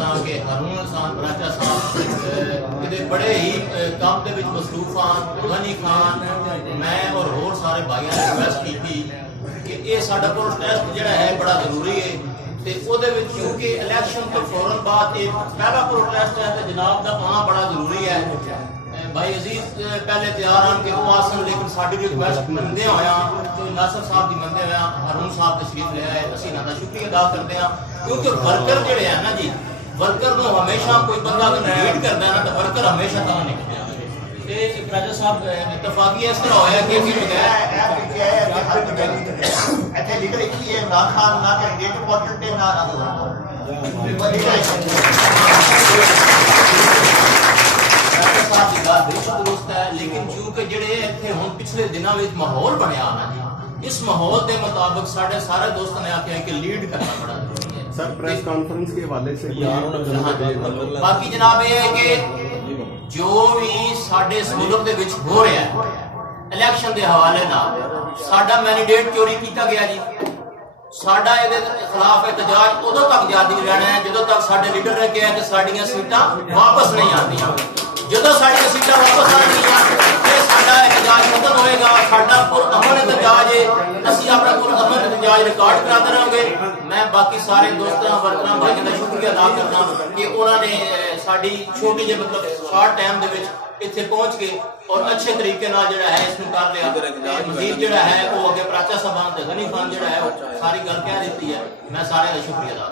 करदा कि हरून हसन बराचा साहब किते बड़े ही काम दे विच मसरूफ हैं। गनी खान मैं और होर सारे भाइयों ने रिक्वेस्ट की थी कि ये साडा प्रोटेस्ट जिहड़ा है बड़ा जरूरी है ते ओहदे विच क्योंकि इलैक्शन तो फौरन बाद ये पहला प्रोटेस्ट है तो जनाब का आना बड़ा जरूरी है। भाई अजीज पहले तैयार हैं कि वो आसन लेकिन साड़ी रिक्वेस्ट मनदे होया तो नासर साहब की मनदे होया हरून साहब तशरीफ ले आए असीं इन्हां दा शुक्रिया अदा करते हैं क्योंकि वर्कर जिहड़े हैं ना जी वर्कर को हमेशा कोई बंदा अगर लीड करता है ना तो वर्कर हमेशा तां निकलदा है। ते राजा साहब इत्तफाकी इस तरह होया कि ऐसे लीडर एक ही है इमरान खान ना कैंडिडेट इंपॉर्टेंट है लेकिन चूंकि जिहड़े इत्थे हुण पिछले दिनों में माहौल बनया ना जी इस माहौल के मुताबिक साढ़े सारे दोस्तों ने आख्या कि लीड करना बड़ा जरूरी है। सर प्रेस कॉन्फ्रेंस के हवाले से बाकी जनाब ये है कि जो भी साढ़े इस मुल्क दे विच हो रहा है इलैक्शन के हवाले नाल साडा मैंडेट चोरी किया गया जी साडा इहदे खिलाफ एहतजाज उदों तक जारी रहना है जदों तक साडे लीडर ने कहा कि साडियां सीटां वापस नहीं आंदियां। जदों साडियां सीटां वापस आएंगियां फिर साडा एहतजाज खत्म होएगा। साडा पुरअमन एहतजाज है असीं अपना पुरअमन एहतजाज रिकॉर्ड कराते रहांगे। मैं बाकी सारे दोस्तों वर्करां भाइयों का शुक्रिया अदा करना कि उन्होंने साडी छोटी जी मतलब शॉर्ट टाइम दे विच इत्थे पहुंच के और अच्छे तरीके नाल जिहड़ा है इसनूं कर लिया। मजीद जिहड़ा है वो अगे प्राचा साहबान ते गनी खान जिहड़ा है सारी गल कह दी है। मैं सारे का शुक्रिया अदा